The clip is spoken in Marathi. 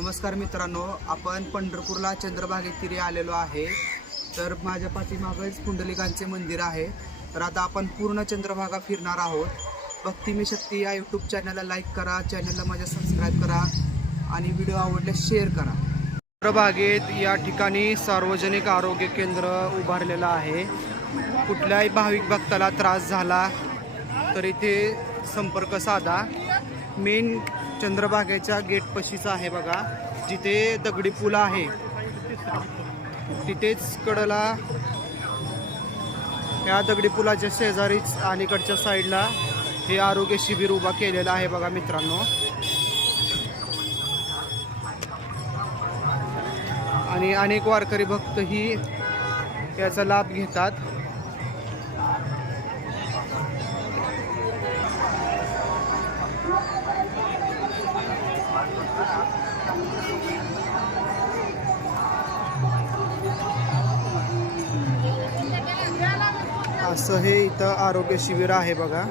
नमस्कार मित्रांनो आपण पंढरपूरला चंद्रभागेतिरी आलेलो आहे. तर माझ्या पाठीमागेच पुंडलिकांचे मंदिर आहे. तर आता आपण पूर्ण चंद्रभागा फिरणार आहोत. भक्ती मी शक्ती या यूट्यूब चॅनलला लाईक करा चॅनलला माझ्या सबस्क्राईब करा आणि व्हिडिओ आवडल्यास शेअर करा. चंद्रभागेत या ठिकाणी सार्वजनिक आरोग्य केंद्र उभारलेलं आहे. कुठल्याही भाविक भक्ताला त्रास झाला तर इथे संपर्क साधा. मेन चंद्रभागेच्या गेटपाशीच आहे बघा. जिथे दगडी पूल आहे. तिथेच कडला या दगडी पुलाच्या शेजारीच अलीकडच्या साईडला हे आरोग्य शिबिर उभा केलेलं आहे बघा मित्रांनो. आणि अनेक वारकरी भक्तही याचा लाभ घेतात. असं हे इथं आरोग्य शिबिर आहे बघा.